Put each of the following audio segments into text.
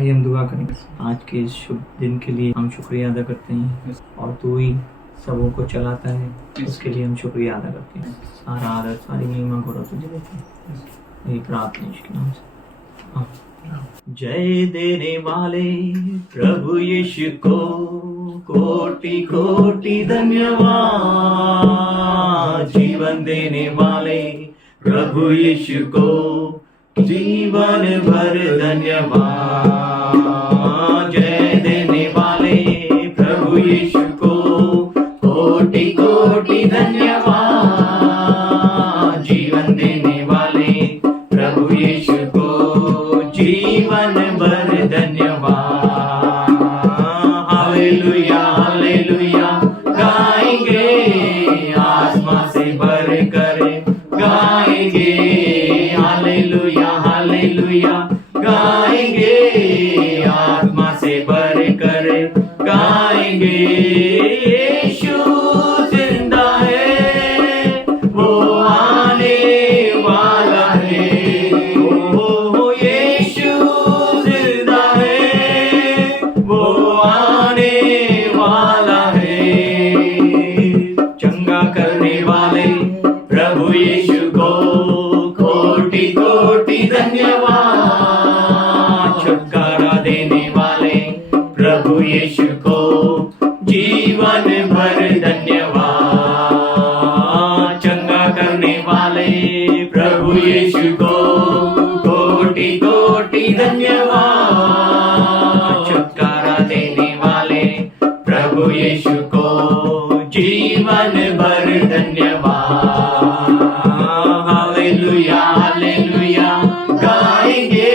आइए हम दुआ करेंगे। आज के इस शुभ दिन के लिए हम शुक्रिया अदा करते हैं और तू ही सबों को चलाता है, उसके लिए हम शुक्रिया अदा करते हैं। सारा आदर सारी महिमा गौरव तुझे देते हैं। यही प्रार्थना इसके नाम से, आमीन। जय देने वाले प्रभु यीशु को कोटि कोटि धन्यवाद। जीवन देने वाले प्रभु यीशु को जीवन भर धन्यवाद। जय देने वाले प्रभु यीशु को कोटि कोटि धन्यवाद। जीवन देने वाले प्रभु यीशु को जीवन भर धन्यवाद। हालेलुया हालेलुया गाएंगे, आसमां से भर कर गाएंगे। हालेलुया हालेलुया गाएंगे, आत्मा से भर कर गाएंगे। यीशु जिंदा है, वो आने वाला है। ओ यीशु जिंदा है, वो आने वाला है। चंगा करने वाले प्रभु यीशु को कोटि कोटि धन्यवाद। छुटकारा देने वाले प्रभु यीशु को जीवन भर धन्यवाद। चंगा करने वाले प्रभु यीशु को कोटि कोटि धन्यवाद। छुटकारा देने वाले प्रभु यीशु को जीवन भर धन्यवाद। हालेलुया हालेलुया गाएंगे,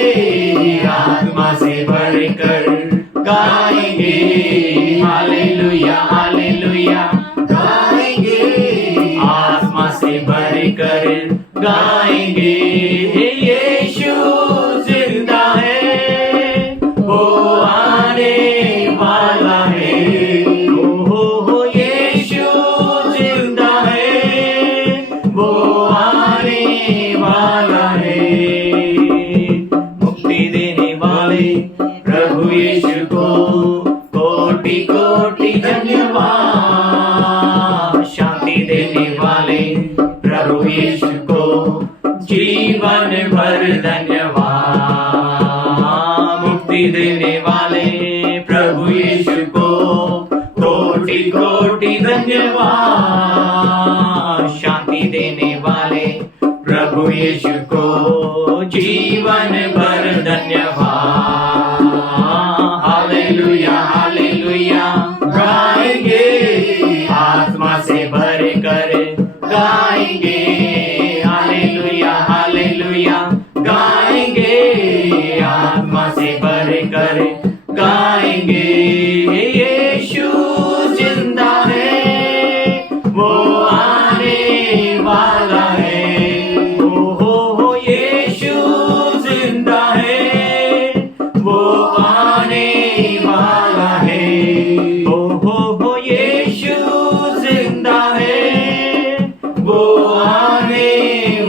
आत्मा से भर कर गाएंगे। हालेलुया हालेलुया गाएंगे, आत्मा से भर कर गाएंगे। यीशु जिंदा है, वो आने वाला है। ओ यीशु जिंदा है, वो आने वाला है। मुक्ति देने वाले प्रभु यीशु को कोटि कोटि धन्यवाद। शांति देने वाले प्रभु यीशु को जीवन भर धन्यवाद। मुक्ति देने वाले प्रभु यीशु को कोटि कोटि धन्यवाद। शांति देने वाले प्रभु यीशु को जीवन भर धन्यवाद। हालेलुया हालेलुया गाएंगे, आत्मा से भर कर गाएंगे। हालेलुया हालेलुया गाएंगे, आत्मा से भर कर गाएंगे। यीशु जिंदा है, वो आने वाला है। ओ यीशु जिंदा है, वो आने वाला है। ओ यीशु जिंदा है, वो आने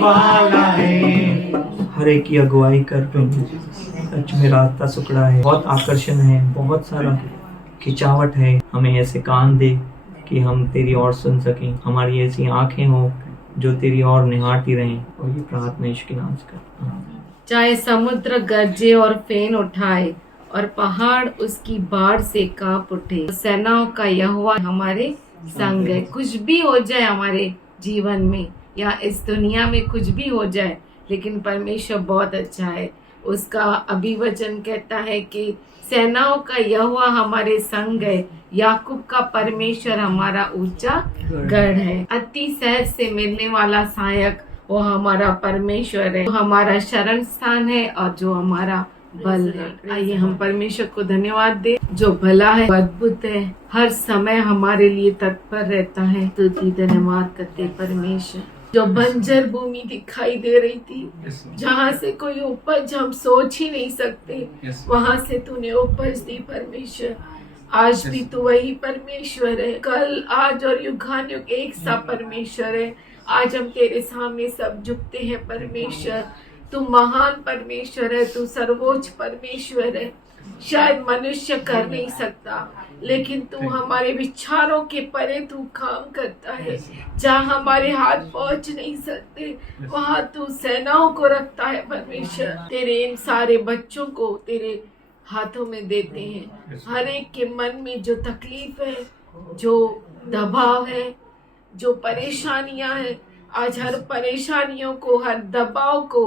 वाला है। हर एक की अगुवाई कर प्रभु। सच में रास्ता सुकड़ा है, बहुत आकर्षण है, बहुत सारा खिंचावट है। हमें ऐसे कान दे कि हम तेरी ओर सुन सकें, हमारी ऐसी आंखें हो जो तेरी ओर निहारती रहें। और ये प्रार्थना यीशु के नाम से करता हूं। चाहे समुद्र गरजे और फेन उठाए और पहाड़ उसकी बाढ़ से कांप उठे, सेनाओं का यहोवा हमारे संग है। कुछ भी हो जाए हमारे जीवन में या इस दुनिया में कुछ भी हो जाए, लेकिन परमेश्वर बहुत अच्छा है। उसका अभिवचन कहता है कि सेनाओं का यहोवा हमारे संग है, याकूब का परमेश्वर हमारा ऊंचा गढ़ है। अति सहज से मिलने वाला सहायक वो हमारा परमेश्वर है, वो हमारा शरण स्थान है और जो हमारा बल है। आइए हम परमेश्वर को धन्यवाद दे जो भला है, अद्भुत है, हर समय हमारे लिए तत्पर रहता है। स्तुति धन्यवाद करते परमेश्वर। जो बंजर भूमि दिखाई दे रही थी, जहाँ से कोई उपज हम सोच ही नहीं सकते, वहाँ से तूने उपज दी परमेश्वर। आज भी तू वही परमेश्वर है, कल आज और युगानुयुग एक सा परमेश्वर है। आज हम तेरे सामने सब झुकते हैं परमेश्वर। तू महान परमेश्वर है, तू सर्वोच्च परमेश्वर है। शायद मनुष्य कर नहीं सकता, लेकिन तू हमारे विचारों के परे तू काम करता है। जहाँ हमारे हाथ पहुंच नहीं सकते वहाँ तू सेनाओं को रखता है। परमेश्वर, तेरे इन सारे बच्चों को तेरे हाथों में देते हैं। हर एक के मन में जो तकलीफ है, जो दबाव है, जो परेशानियां हैं, आज हर परेशानियों को, हर दबाव को,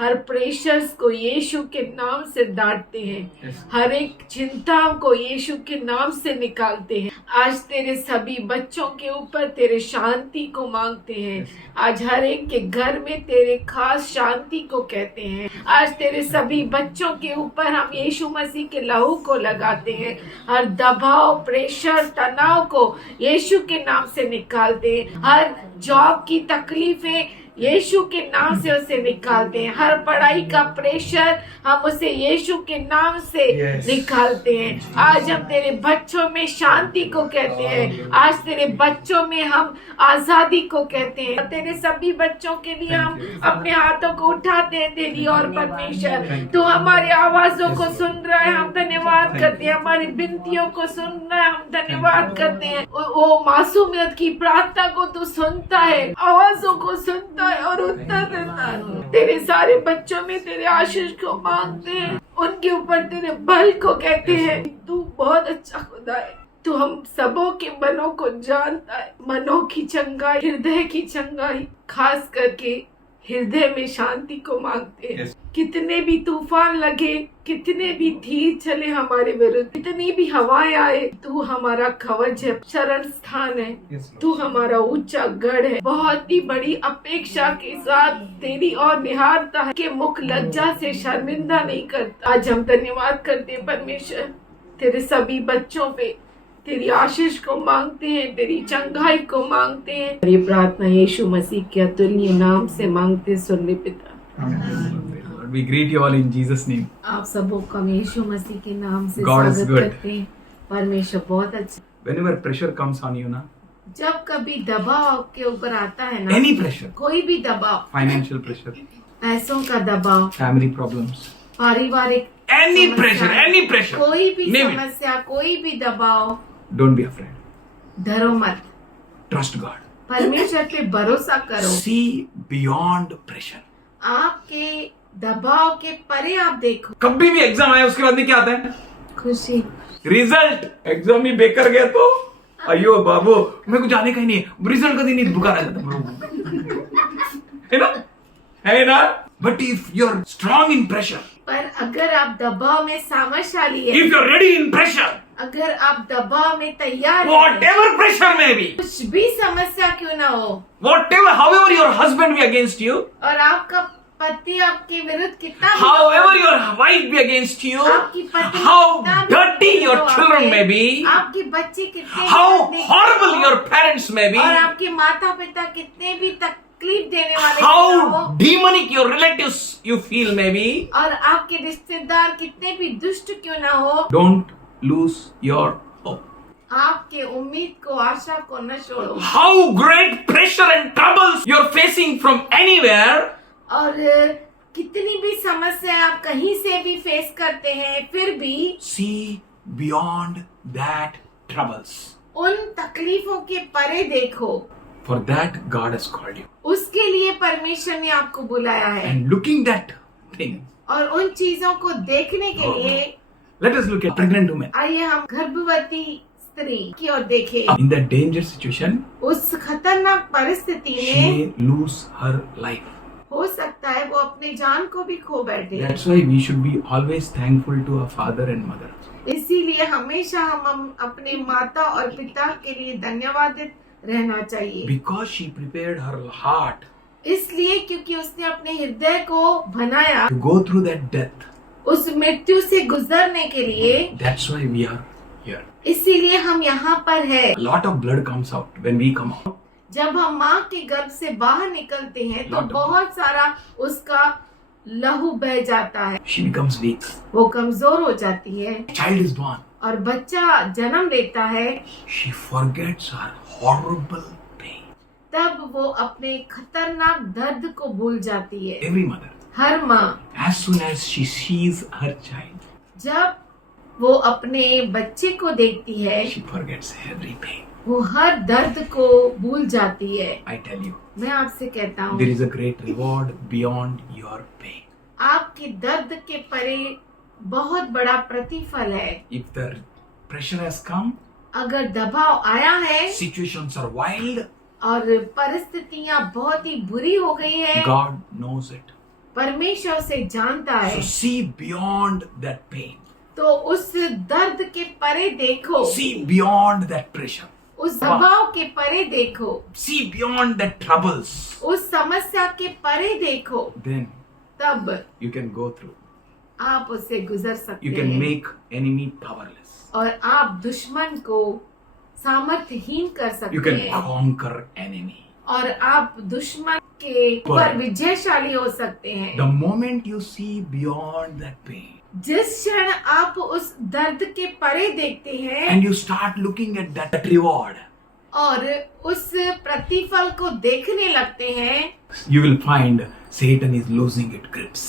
हर प्रेशर्स को यीशु के नाम से डांटते हैं। हर एक चिंताओं को यीशु के नाम से निकालते हैं। आज तेरे सभी बच्चों के ऊपर तेरे शांति को मांगते हैं। आज हर एक के घर में तेरे खास शांति को कहते हैं। आज तेरे सभी बच्चों के ऊपर हम यीशु मसीह के लहू को लगाते हैं। हर दबाव, प्रेशर, तनाव को यीशु के नाम से निकालते हैं। हर जॉब की तकलीफें यीशु के नाम से उसे निकालते हैं। हर पढ़ाई का प्रेशर हम उसे यीशु के नाम से निकालते हैं। आज हम तेरे बच्चों में शांति को कहते हैं। आज तेरे बच्चों में हम आजादी को कहते हैं। तेरे सभी बच्चों के लिए हम अपने हाथों को उठाते हैं तेरी और परमेश्वर, तू हमारी आवाजों को सुन रहा है, हम धन्यवाद करते हैं। हमारी विनतियों को सुन रहा है, हम धन्यवाद करते हैं। वो मासूमियत की प्रार्थना को तू सुनता है, आवाजों को सुनता है और उत्तर देता है। तेरे सारे बच्चों में तेरे आशीष को मांगते हैं, उनके ऊपर तेरे बल को कहते हैं। तू बहुत अच्छा खुदा है। तू हम सबों के मनों को जानता है, मनों की चंगाई, हृदय की चंगाई, खास करके हृदय में शांति को मांगते हैं। कितने भी तूफान लगे, कितने भी तीर चले हमारे विरुद्ध, कितनी भी हवाएं आए, तू हमारा कवच है, शरण स्थान है। तू हमारा ऊंचा गढ़ है। बहुत ही बड़ी अपेक्षा के साथ तेरी और निहारता है कि मुख लज्जा से शर्मिंदा नहीं करता। आज हम धन्यवाद करते हैं परमेश्वर, तेरे सभी बच्चों पे तेरी आशीष को मांगते हैं, तेरी चंगाई को मांगते हैं। ये प्रार्थना यीशु मसीह के अतुल्य नाम से मांगते, सुन पिता। We greet you all in Jesus' name. आप सबों का यीशु मसीह के नाम से God is स्वागत good. करते हैं। परमेश्वर बहुत अच्छा। Whenever pressure comes on you, na, जब कभी दबाव के ऊपर आता है ना, any pressure, कोई भी दबाव, financial pressure, पैसों का दबाव, family problems, पारिवारिक any समस्या, pressure, any pressure, कोई भी name it. समस्या, कोई भी दबाव, Don't be afraid. डरो मत, Trust God. परमेश्वर पे भरोसा करो। See beyond pressure. आपके दबाव के परे आप देखो। कभी भी एग्जाम आया उसके बाद में क्या आता है? खुशी। रिजल्ट। एग्जाम ही बेकार गया तो अयो बाबू मेरे को जाने का ही नहीं है, रिजल्ट का दिन ही बुखार आ जाता है ना। But if you are strong in pressure, पर अगर आप दबाव में सामर्थ्यशाली है, if you are ready in pressure, अगर आप दबाव में तैयार वॉट हैं, एवर प्रेशर में बी, कुछ भी समस्या क्यों ना हो, what ever how ever your husband be against you, और आपका पति आपके विरुद्ध कितना भी हाउ दबाव, ever your wife be against you, आपकी पत्नी हाउ कितना भी डर्टी योर दबाव चिल्ड्रन है, में बी, आपके बच्चे कितने हाउ भी गंदे हॉरिबल हो, योर पेरेंट्स में बी, और आपके माता पिता कितने भी तकलीफ देने वाले क्यों ना how हो, demonic your relatives you feel maybe, और आपके रिश्तेदार कितने भी दुष्ट क्यों ना हो, don't lose your hope. आपके उम्मीद को, आशा को न छोड़ो। How great pressure and troubles you're facing from anywhere, और कितनी भी समस्या आप कहीं से भी फेस करते हैं, फिर भी see beyond that troubles. उन तकलीफों के परे देखो। For that God has called you. उसके लिए परमेश्वर ने आपको बुलाया है, And looking that thing, और उन चीजों को देखने के लिए let us look at pregnant woman. आइए हम गर्भवती स्त्री की ओर देखें। In that danger situation, उस खतरनाक परिस्थिति she में may lose her life. हो सकता है वो अपने जान को भी खो बैठे। That's why we should be always thankful to our father and mother. इसीलिए हमेशा हम अपने माता और पिता के लिए धन्यवादित रहना चाहिए। Because she prepared her heart इसलिए क्योंकि उसने अपने हृदय को बनाया to go through that death. उस मृत्यु से गुजरने के लिए। That's why we are here. इसीलिए हम यहाँ पर है। A lot of blood comes out when we come out. जब हम माँ के गर्भ से बाहर निकलते हैं तो Lot of बहुत सारा उसका लहू बह जाता है, She becomes weak. वो कमजोर हो जाती है, Child is born. और बच्चा जन्म लेता है। She forgets her horrible pain. तब वो अपने खतरनाक दर्द को भूल जाती है। Every mother, हर माँ as soon as she sees her child, जब वो अपने बच्चे को देखती है, she forgets every pain. वो हर दर्द को भूल जाती है। I tell you, मैं आपसे कहता हूँ, there is a great reward beyond your pain. आपके दर्द के परे बहुत बड़ा प्रतिफल है। If the pressure has come, अगर दबाव आया है situations are wild, और परिस्थितियाँ बहुत ही बुरी हो गई है, God knows it. परमेश्वर से जानता है, So see beyond that pain. तो उस दर्द के परे देखो, See beyond that pressure. उस दबाव के परे देखो, See beyond that troubles. उस समस्या के परे देखो, Then तब you can go through. आप उससे गुजर सकते You can हैं make enemy powerless. और आप दुश्मन को सामर्थ्यहीन कर You सकते can हैं conquer enemy. और आप दुश्मन के ऊपर विजयशाली हो सकते हैं। The moment you see beyond that pain जिस क्षण आप उस दर्द के परे देखते हैं and you start looking at that reward, और उस प्रतिफल को देखने लगते हैं, you will find Satan is losing its grips.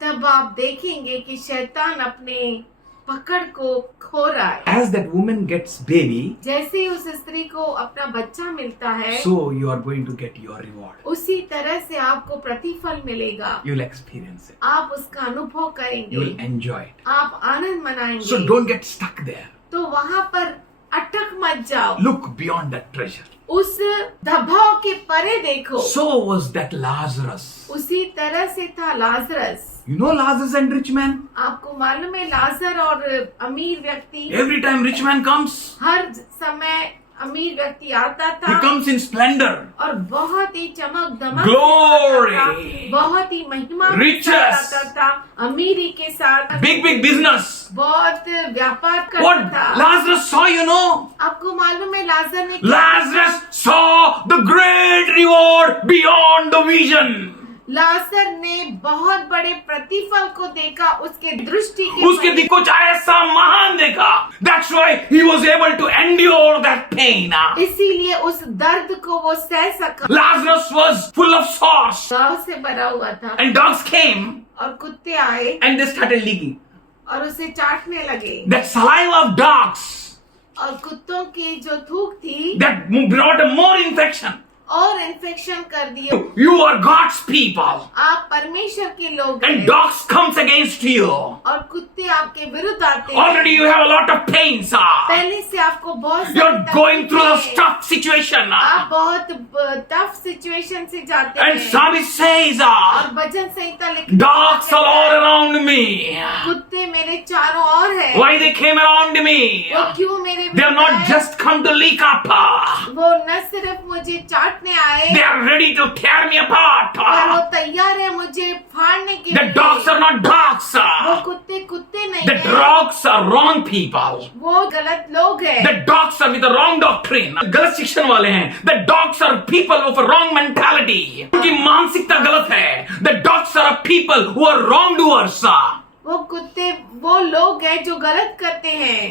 तब आप देखेंगे कि शैतान अपने पकड़ को खो रहा है। As that woman gets baby, जैसे ही उस स्त्री को अपना बच्चा मिलता है, so you are going to get your reward. उसी तरह से आपको प्रतिफल मिलेगा। You will experience it. आप उसका अनुभव You करेंगे, will enjoy it. आप आनंद मनाएंगे। So don't get stuck there. तो वहाँ पर अटक मत जाओ, Look beyond that pressure. उस दबाव के परे देखो। So was that Lazarus. उसी तरह से था Lazarus. You know Lazarus and rich man? आपको मालूम है लाजर और अमीर व्यक्ति, Every time rich man comes, हर समय अमीर व्यक्ति आता he था comes in splendor. और बहुत ही चमक दमक Glory. के साथ आता था, बहुत ही महिमा के Riches. साथ आता था, अमीरी के साथ Big business. बहुत व्यापार करता What था। Lazarus saw, you know? आपको मालूम है लाजर ने क्या Lazarus saw the great reward beyond the vision. लाजर ने बहुत बड़े प्रतिफल को देखा, उसके दृष्टि के उसके परे। कुछ ऐसा महान देखा. That's why he was able to endure that pain. इसीलिए उस दर्द को वो सह सका। Lazarus was full of sores, गाँव से भरा हुआ था and dogs came और कुत्ते आए and they started licking. और उसे चाटने लगे That saliva of dogs और कुत्तों की जो थूक थी that brought a more infection. और इन्फेक्शन कर दिए। You are God's people, आप परमेश्वर के लोग and हैं dogs comes against you. और कुत्ते आपके विरुद्ध आते हैं। Already you have a lot of pains. पहले से आपको बहुत सारी You're going through a तकलीफें हैं। tough situation. आप बहुत टफ सिचुएशन से जाते And हैं Psalmist says, और भजन संहिता लिखने dogs are all around me. कुत्ते मेरे चारों ओर हैं। Why they came around me? वो क्यों मेरे They have विरुद्ध not आए? just come to lick up. वो न सिर्फ मुझे चाटने आए They are ready to tear me apart. और वो तैयार है मुझे फाड़ने के The लिए। dogs are not dogs. वो कुत्ते कुत्ते नहीं The हैं, dogs are wrong people. वो गलत लोग हैं। The dogs are with the wrong doctrine. गलत शिक्षण वाले हैं. The dogs are people with a wrong mentality. उनकी मानसिकता गलत है. The dogs are people who are wrongdoers. वो कुत्ते वो लोग हैं जो गलत करते हैं।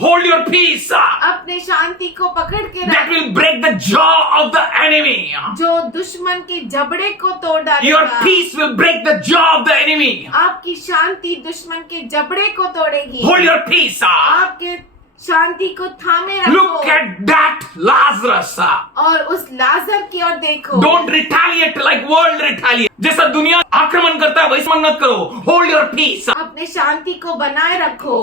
Hold your peace. अपने शांति को पकड़ के That रख, will break the jaw of the enemy. जो दुश्मन के जबड़े को तोड़ Your डालेगा। peace will break the jaw of the enemy. आपकी शांति दुश्मन के जबड़े को तोड़ेगी। Hold your peace. आपके शांति को थामे Look रखो at that Lazarus. और उस लाजर की ओर देखो। Don't retaliate like world retaliate. जैसा दुनिया आक्रमण करता है वैसा मत करो. Hold your peace. अपने शांति को बनाए रखो।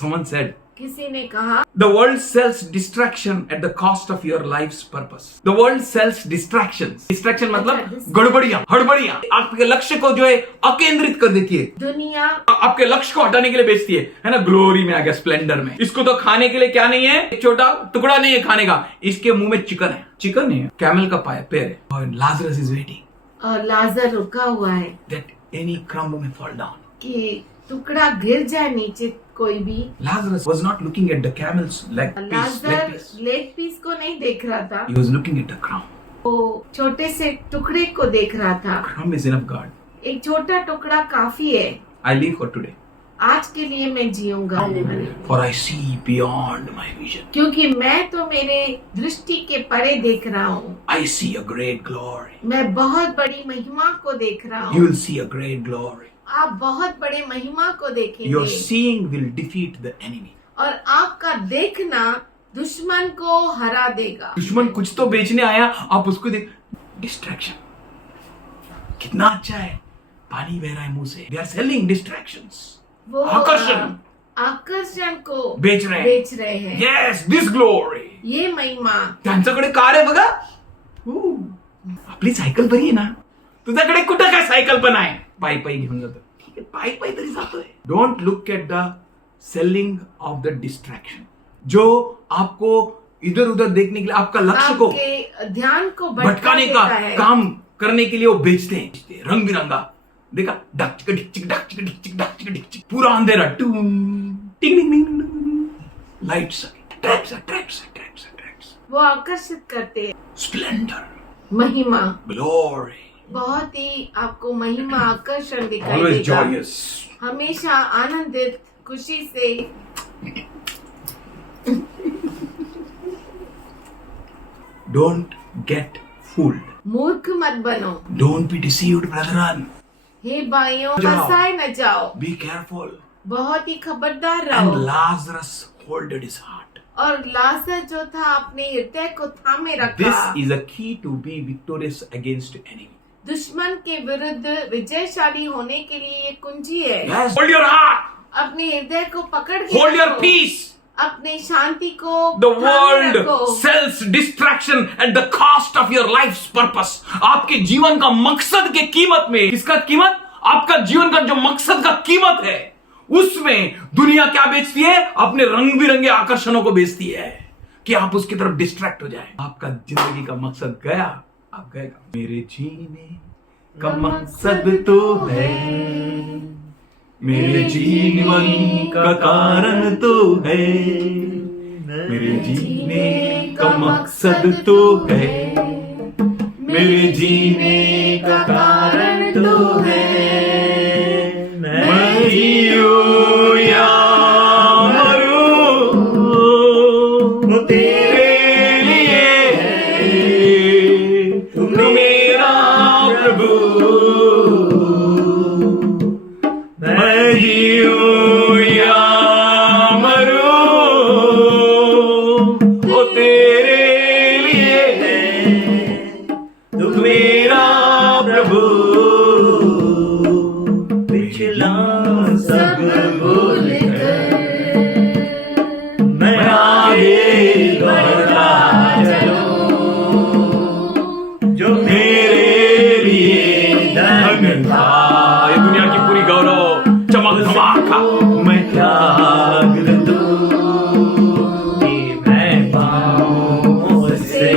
Someone said, किसी ने कहा the world sells distraction at the cost of your life's purpose. The world sells distractions. Distraction मतलब गड़बड़ियां, हड़बड़ियां. आपके लक्ष्य को जो है अकेंद्रित कर देती है. दुनिया आपके लक्ष्य को हटाने के लिए बेचती है ना. ग्लोरी में आ गया, स्प्लेंडर में. इसको तो खाने के लिए क्या नहीं है, एक छोटा टुकड़ा नहीं है खाने का. इसके मुंह में चिकन है. चिकन नहीं है, कैमल का पैर है. और Lazarus is waiting और लाजर रुका हुआ है that any crumb may fall down. कि टुकड़ा गिर जाए नीचे कोई भी। Lazarus was not looking at the camel's leg larger piece. Leg piece को नहीं देख रहा था, He was looking at the crumb. वो छोटे से टुकड़े को देख रहा था। Crumb is enough, God. एक छोटा टुकड़ा काफी है। I live for today. आज के लिए मैं जीऊंगा For I see beyond my vision. क्योंकि मैं तो मेरे दृष्टि के परे देख रहा हूँ। I see a great glory. मैं बहुत बड़ी महिमा को देख रहा You हूँ। will see a great glory. आप बहुत बड़े महिमा को Your देखेंगे seeing will defeat the enemy. और आपका देखना दुश्मन को हरा देगा। दुश्मन कुछ तो बेचने आया, आप उसको देख, डिस्ट्रैक्शन। कितना अच्छा है, पानी बह रहा है मुंह से। They are selling distractions. वो आकर्षण आकर्षण को बेच रहे हैं। Yes, this glory. ये महिमा। त्यांच्याकडे कार आहे बघा. आपली सायकल बरी आहे ना, तुझ्याकडे कुठं काय सायकल पण आहे, पायी पायी घेऊन जातो. ठीक आहे, पायी पायी तरी जातोय. Don't look at the selling of the distraction, जो आपको इधर उधर देखने के लिए, आपका लक्ष्य को, आपके ध्यान को भटकाने का काम करने के लिए वो बेचते हैं. रंग बिरंगा देखा, डकचिक ढिकचिक डकचिक ढिकचिक डकचिक ढिकचिक, पूरा अंधेरा, टिंग टिंग टिंग, लाइट्स, ट्रैप्स. वो आकर्षित करते हैं। स्प्लेंडर, महिमा, ग्लोरी, बहुत ही आपको महिमा आकर्षण दिखाई ऑलवेज देगा। जॉयस. हमेशा आनंदित, खुशी से। Don't get fooled. मूर्ख मत बनो। Don't be deceived, brethren. हे भाइयों, जाओ। फंसाए न जाओ। Be careful. बहुत ही खबरदार And रहो। Lazarus holded his heart. और लाजर जो था अपने हृदय को थामे रखा। This is a key to be victorious against enemy. दुश्मन के विरुद्ध विजयशाली होने के लिए ये कुंजी है। Yes. Hold your heart. अपने हृदय को पकड़ के Hold your रखो। peace. अपने शांति को The थामे world रखो। sells distraction at the cost of your life's purpose. आपके जीवन का मकसद के कीमत में, किसका कीमत? आपका जीवन का जो मकसद का कीमत है, उसमें दुनिया क्या बेचती है? अपने रंग बिरंगे आकर्षणों को बेचती है कि आप उसकी तरफ डिस्ट्रैक्ट हो जाए। आपका जिंदगी का मकसद गया, आप गए। मेरे जीने का मकसद तो है, मेरे जीवन का कारण तो है, मेरे जीने का मकसद तो है, मेरे जीने का कारण तो है। मैं जीऊं या मरूं, वो तेरे लिए है, तू मेरा प्रभु। मैं जीऊं या मरूं, वो तेरे लिए है, तू मेरा प्रभु। पिछला सब भूल कर मैं आगे बढ़ता चलूं, जो मेरे लिए धन था। ये दुनिया की पूरी गौरव चमक धमाका मैं त्याग दूं कि मैं पाऊं उससे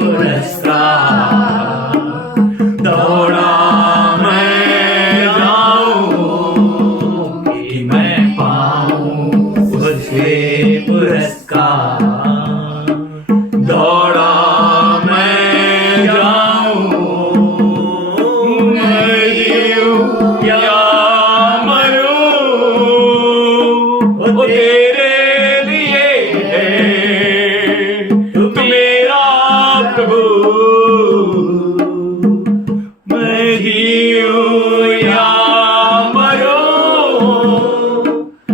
पुरस्कार। दौड़ा मैं जाऊं कि मैं पाऊं उससे पुरस्कार। दौड़ा मैं जाऊं, मैं जीऊं या मरूं, वो तेरे लिए है, तू मेरा प्रभु। मैं जीऊं या मरूं,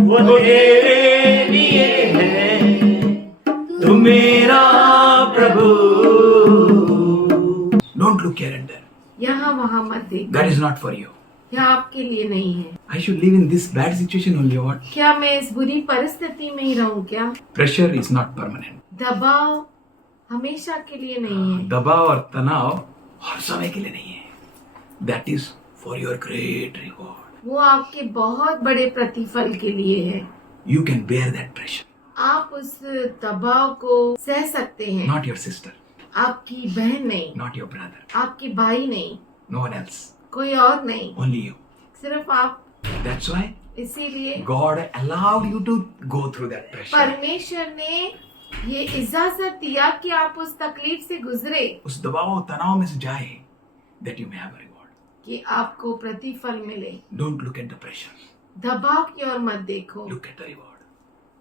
वो तेरे लिए है, तू मेरा प्रभु। Don't look here and there. यहाँ वहाँ मत देखो। That is not for you. यह आपके लिए नहीं है। I should live in this bad situation only. What? क्या मैं इस बुरी परिस्थिति में ही रहूं क्या? Pressure is not permanent. दबाव हमेशा के लिए नहीं है। दबाव और तनाव हर समय के लिए नहीं है. That is for your great reward. वो आपके बहुत बड़े प्रतिफल के लिए है। You can bear that pressure. आप उस दबाव को सह सकते हैं। Not your sister. आपकी बहन नहीं, Not your brother. आपके भाई नहीं, No one else. कोई और नहीं, Only you. सिर्फ आप। That's why इसीलिए God allowed you to go through that pressure. परमेश्वर ने ये इजाजत दिया कि आप उस तकलीफ से गुजरे, उस दबाव और तनाव में से जाए, that you may have a reward. कि आपको प्रतिफल मिले। Don't look at the pressure. दबाव की ओर मत देखो, Look at the reward.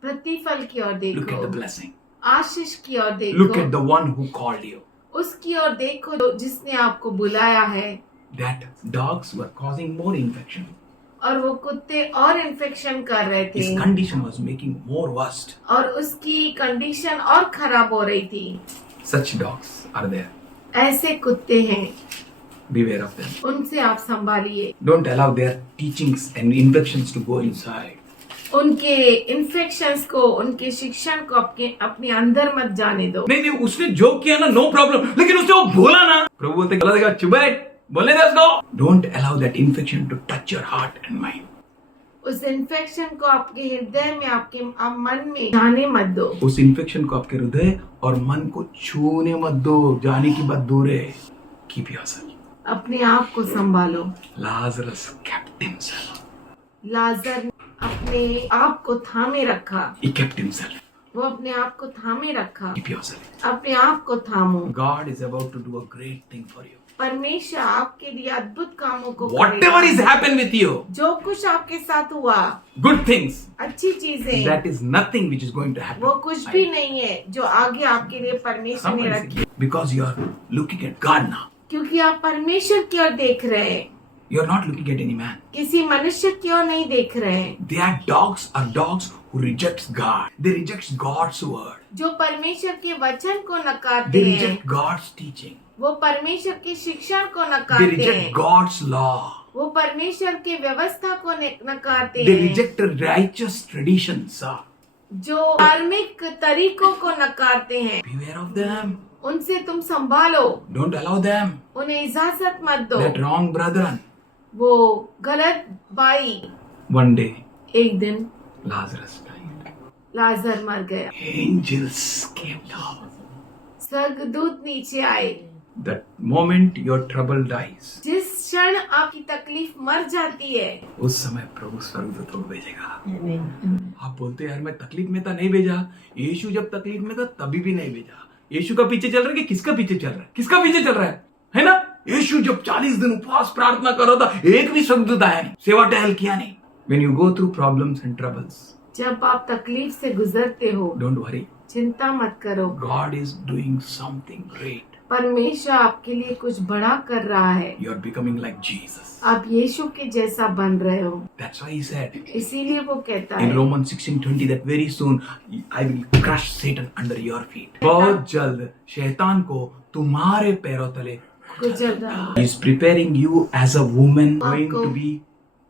प्रतिफल की ओर Look at the देखो, blessing. आशीष की ओर Look at देखो, the one who called you. उसकी ओर देखो जिसने आपको बुलाया है। That dogs were causing more infection. और वो कुत्ते और इन्फेक्शन कर रहे His थे condition was making more worse. और उसकी कंडीशन और खराब हो रही थी। Such dogs are there. ऐसे कुत्ते हैं, Beware of them. उनसे आप संभालिए। Don't allow their teachings and infections to go inside. उनके इन्फेक्शंस को, उनके शिक्षण को अपने अंदर मत जाने दो। नहीं उसने जो किया ना, नो प्रॉब्लम, लेकिन उसने वो बोला ना, प्रभु बोलते गला देगा, चुप बैठ, बोलने दे उसको। Don't allow that infection to touch your heart and mind. उस इन्फेक्शन को आपके हृदय में, आपके मन में जाने मत दो। उस इन्फेक्शन को आपके हृदय और मन को छूने मत दो, जाने की बात दूर है। Keep yourself. अपने आप को संभालो। Lazarus kept himself. लाजर अपने आप को थामे रखा। He kept himself. वो अपने आप को थामे रखा। Keep yourself. अपने आप को थामो। God is about to do a great thing for you. परमेश्वर आपके लिए अद्भुत कामों को Whatever is happened with you, जो कुछ आपके साथ हुआ, good things, अच्छी चीजें, that is nothing which is going to happen. वो कुछ भी नहीं है जो आगे आपके लिए परमेश्वर ने रखी। Because you are looking at God now. क्योंकि आप परमेश्वर की ओर देख रहे हैं, You are not looking at any man. किसी मनुष्य की ओर नहीं देख रहे हैं। They are dogs who rejects God. They reject God's word. जो परमेश्वर के वचन को They नकारते हैं, reject God's teaching. वो परमेश्वर के शिक्षण को They नकारते reject हैं, God's law. वो परमेश्वर के व्यवस्था को नकारते They हैं, reject the righteous traditions. जो धार्मिक तरीकों को नकारते हैं। Beware of them. उनसे तुम संभालो, Don't allow them. उन्हें इजाजत मत दो। That wrong brethren. वो गलत भाई। One day, एक दिन Lazarus died. लाजर मर गया। Angels came down. स्वर्गदूत नीचे आए। That moment your trouble dies. जिस क्षण आपकी तकलीफ मर जाती है, उस समय प्रभु स्वर्गदूतों को भेजेगा। आप बोलते हैं यार मैं तकलीफ में था, नहीं भेजा। यीशु जब तकलीफ में था तभी भी नहीं भेजा। यीशु का पीछे चल रहा है कि किसका पीछे चल रहा है? किसका पीछे चल रहा है ना? यीशु जब 40 दिन उपवास प्रार्थना कर रहा था, एक भी स्वर्गदूत आया नहीं, सेवा टहल किया नहीं। When you go through problems and troubles, जब आप तकलीफ से गुजरते हो, don't worry. चिंता मत करो। God is doing something great. परमेश्वर आपके लिए कुछ बड़ा कर रहा है। You are becoming like Jesus. आप यीशु के जैसा बन रहे हो। That's why he said इसीलिए वो कहता in है Romans 16:20 that very soon I will crush Satan under your feet. बहुत जल्द शैतान को तुम्हारे पैरों तले कुचल रहा है। He is preparing you as a woman going आपको- to be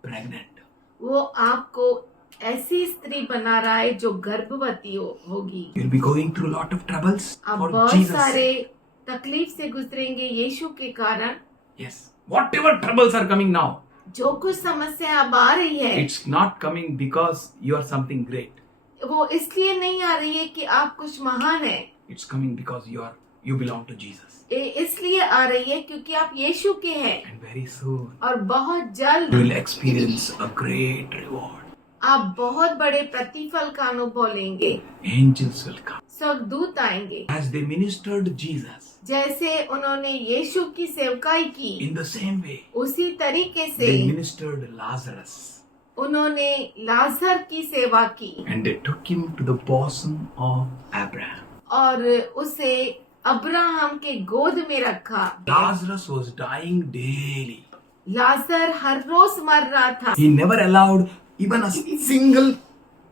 pregnant. वो आपको ऐसी स्त्री बना रहा है जो गर्भवती होगी। You'll be going through a lot of troubles आप for बहुत Jesus. सारे तकलीफ से गुजरेंगे यीशु के कारण। Yes. Whatever troubles are coming now, जो कुछ समस्या अब आ रही है, it's not coming because you are something great. वो इसलिए नहीं आ रही है कि आप कुछ महान है, It's coming because you belong to Jesus. इसलिए आ रही है क्योंकि आप यीशु के हैं। And very soon और बहुत you जल्द will experience a great reward. आप बहुत बड़े प्रतिफल का अनुभव लेंगे। Angels will come. स्वर्गदूत आएंगे। As they ministered Jesus, जैसे उन्होंने यीशु की सेवकाई की, in the same way, उसी तरीके से they ministered Lazarus. उन्होंने लाजर की सेवा की And they took him to the bosom of Abraham. और उसे अब्राहम के गोद में रखा। Lazarus was dying daily. लाजर हर रोज मर रहा था He never allowed even a single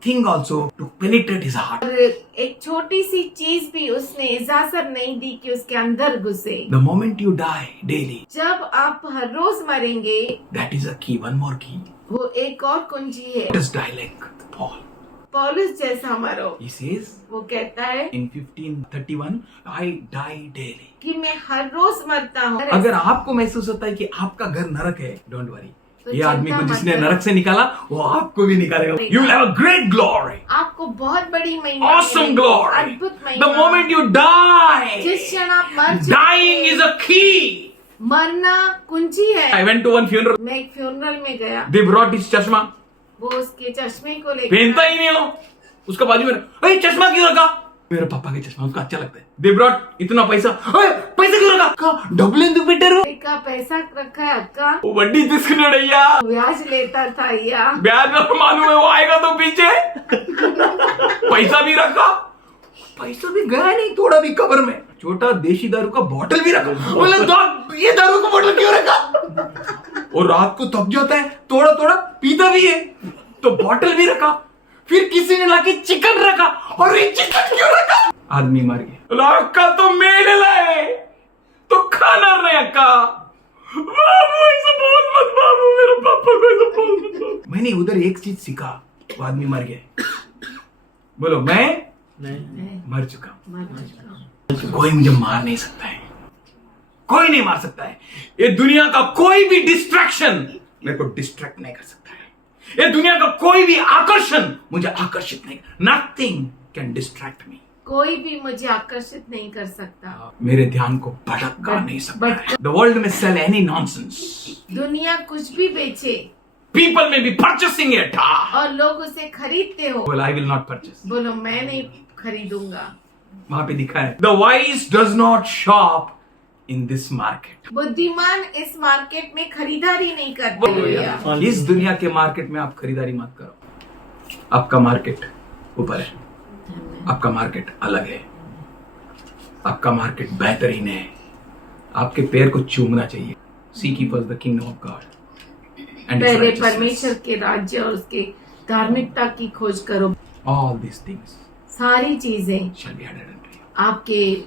thing also to penetrate his heart. और एक छोटी सी चीज भी उसने इजाजत नहीं दी कि उसके अंदर घुसे। The moment you die daily, जब आप हर रोज मरेंगे, that is a key, one more key. वो एक और कुंजी है। Let us die like Paul. पौलुस जैसा मरो। He says वो कहता है in 15:31, I die daily. कि मैं हर रोज मरता हूँ। अगर आपको महसूस होता है कि आपका घर नरक है, डोंट वरी। तो ये आदमी चिंता को मत जिसने करो। नरक से निकाला वो आपको भी निकालेगा। You will have a great glory. आपको बहुत बड़ी महिमा Awesome मिलेगी, glory. अद्भुत The महिमा। moment you die, जिस क्षण आप मर dying is जाओगे, a key. मरना कुंजी है। I went to one funeral. मैं एक फ्यूनरल में गया, They brought his चश्मा. वो उसके चश्मे को लेकर पहनता ही नहीं हो। उसका बाजू में, अरे चश्मा क्यों रखा? मेरे पापा के चश्मा, उसको अच्छा लगता है। They brought इतना पैसा, अरे पैसा क्यों रखा? कहा डबल इन द पीटर। का पैसा रखा है अक्का, वो वड्डी जिसने रैया ब्याज लेता था या ब्याज में मालूम है वो आएगा तो पीछे। पैसा भी रखा, पैसा भी गया नहीं थोड़ा भी कबर में। छोटा देशी दारू का बोतल भी रखा। बोले तो ये दारू का बोतल क्यों रखा? और रात को थक जाता है, थोड़ा थोड़ा पीता भी है, तो बॉटल भी रखा, फिर किसी ने लाके चिकन रखा, और ये चिकन क्यों रखा? आदमी मर गया। लाका तो मेरे लाए तो खाना नहीं का। बाबू ऐसा बोल मत, बाबू मेरे पापा को ऐसा बोल मत। मैंने उधर एक चीज सीखा, वो आदमी मर गया। बोलो मैं मर चुका हूं। कोई मुझे मार नहीं सकता है, कोई नहीं मार सकता है। ये दुनिया का कोई भी डिस्ट्रैक्शन मेरे को डिस्ट्रैक्ट नहीं कर सकता है। ये दुनिया का कोई भी आकर्षण मुझे आकर्षित नहीं, नथिंग कैन डिस्ट्रैक्ट मी। कोई भी मुझे आकर्षित नहीं कर सकता, मेरे ध्यान को भटका नहीं सकता। द वर्ल्ड में सेल एनी नॉनसेंस, दुनिया कुछ भी बेचे, पीपल में बी परचेसिंग इट, और लोग उसे खरीदते हो। well, I will not purchase. बोलो मैं नहीं खरीदूंगा। वहां पे लिखा है, the wise does not shop in this market. बुद्धिमान इस मार्केट में खरीदारी नहीं करते भैया। इस दुनिया के मार्केट में आप खरीदारी मत करो। आपका मार्केट ऊपर है, आपका मार्केट अलग है, आपका मार्केट बेहतरीन है। आपके पैर को चूमना चाहिए। Seek ye first the kingdom of God and His पहले righteousness. परमेश्वर के राज्य और उसके धार्मिकता की खोज करो। All these things सारी चीजें shall be added unto you. आपके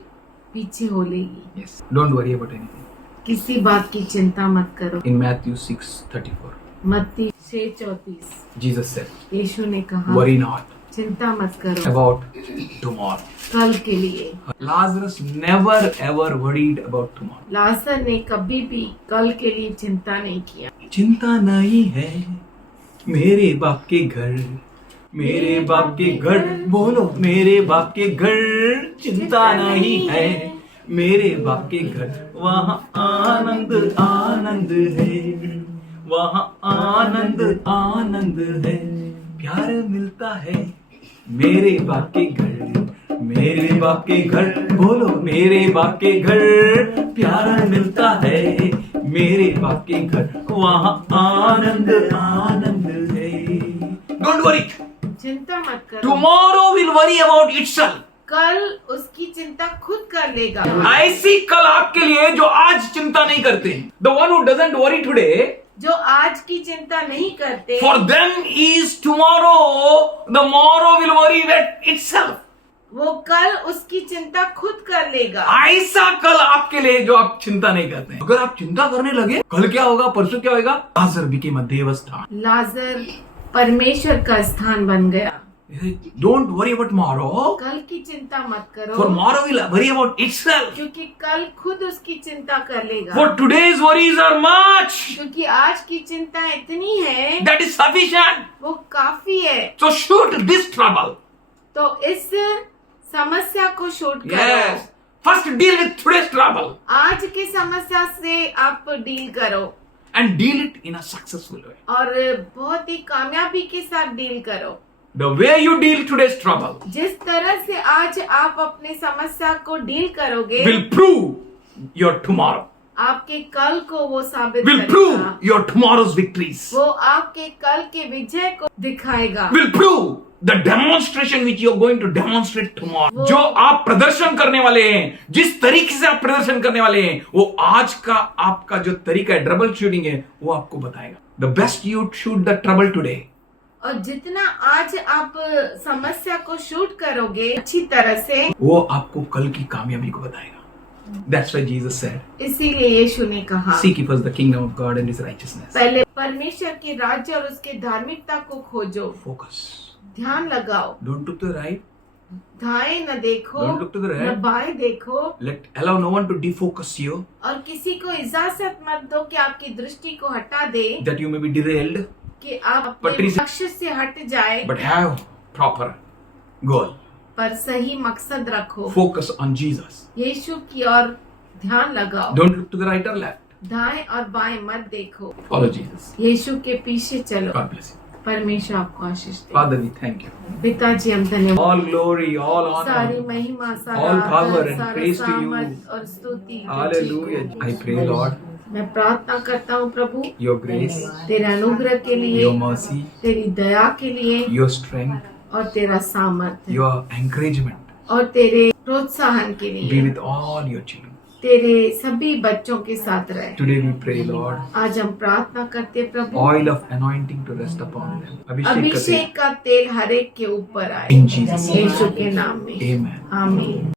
पीछे हो लेगी। Yes. Don't worry about anything. किसी बात की चिंता मत करो। In Matthew 6:34, मत्ती 6:34 Jesus said, यीशु ने कहा, worry not चिंता मत करो about tomorrow. कल के लिए। Lazarus never ever worried about tomorrow. लाजर ने कभी भी कल के लिए चिंता नहीं किया। चिंता नहीं है मेरे बाप के घर, मेरे बाप के घर, बोलो मेरे बाप के घर। चिंता नहीं है मेरे बाप के घर, वहाँ आनंद आनंद है, वहाँ आनंद आनंद है। प्यार मिलता है मेरे बाप के घर, मेरे बाप के घर, बोलो मेरे बाप के घर। प्यार मिलता है मेरे बाप के घर, वहाँ आनंद आनंद है। डोंट वरी, चिंता मत करो, tomorrow will worry about itself. कल उसकी चिंता खुद कर लेगा। ऐसी कल आपके लिए जो आज चिंता नहीं करते। The one who doesn't worry today, जो आज की चिंता नहीं करते, for them is tomorrow the मोरो विल वरी दैट इटसेल्फ। वो कल उसकी चिंता खुद कर लेगा। ऐसा कल आपके लिए जो आप चिंता नहीं करते हैं। अगर आप चिंता करने लगे कल क्या होगा, परसों क्या होगा, लाजर बिकेम अ देवस्थान। लाजर परमेश्वर का स्थान बन गया। डोंट वरी अबाउट टुमारो, कल की चिंता मत फॉर करो, tomorrow will worry about itself. क्योंकि कल खुद उसकी चिंता कर लेगा। For today's worries are much, क्योंकि आज की चिंता इतनी है, दैट इज सफिशिएंट। वो काफी है। सो शूट दिस ट्रबल। तो इस समस्या को शूट करो। Yes. First deal with today's trouble आज की समस्या से आप डील करो and deal it in a successful way. और बहुत ही कामयाबी के साथ डील करो। The way you deal today's trouble जिस तरह से आज आप अपने समस्या को डील करोगे, will prove your tomorrow, आपके कल को वो साबित will करेगा। prove your tomorrow's victories, वो आपके कल के विजय को दिखाएगा। will prove the demonstration which you are going to demonstrate tomorrow. जो आप प्रदर्शन करने वाले हैं, जिस तरीके से आप प्रदर्शन करने वाले हैं, वो आज का आपका जो तरीका है, ट्रबल शूटिंग है, वो आपको बताएगा। The best you shoot the trouble today, और जितना आज आप समस्या को शूट करोगे अच्छी तरह से, वो आपको कल की कामयाबी को बताएगा। That's why Jesus said, इसीलिए यीशु ने कहा, seek ye first the kingdom of God and His righteousness. पहले परमेश्वर के राज्य और उसके धार्मिकता को खोजो। Focus. ध्यान लगाओ, Don't look to the right. दाएं न देखो, Don't look to the न right. बाएं देखो, Allow no one to defocus you, और किसी को इजाजत मत दो कि आपकी दृष्टि को हटा दे, that you may be derailed, कि आप अपने पटरी से- लक्ष्य से हट जाए, but have proper goal. पर सही मकसद रखो। Focus on Jesus. यीशु की ओर ध्यान लगाओ, Don't look to the right or left. दाएं और बाएं मत देखो, Follow Jesus. यीशु के पीछे चलो। God bless you. परमेश्वर आपको आशीष दे। Father, we thank you. पिताजी हम धन्यवाद, All glory, all सारी honor, महिमा, सारा all power आदर, and सारा praise to you. सामर्थ और स्तुति तुझी hallelujah. को। I pray, Lord, मैं प्रार्थना करता हूँ प्रभु, your grace, तेरे अनुग्रह के लिए, your mercy, तेरी दया के लिए your strength, और तेरा सामर्थ्य your encouragement और तेरे प्रोत्साहन के be लिए with all your children. तेरे सभी बच्चों के साथ रहे। Today we pray, Lord, आज हम प्रार्थना करते हैं प्रभु, oil of anointing to rest upon them. अभिषेक का तेल हर एक के ऊपर आए, In Jesus' name. यीशु के नाम में, Amen. आमीन।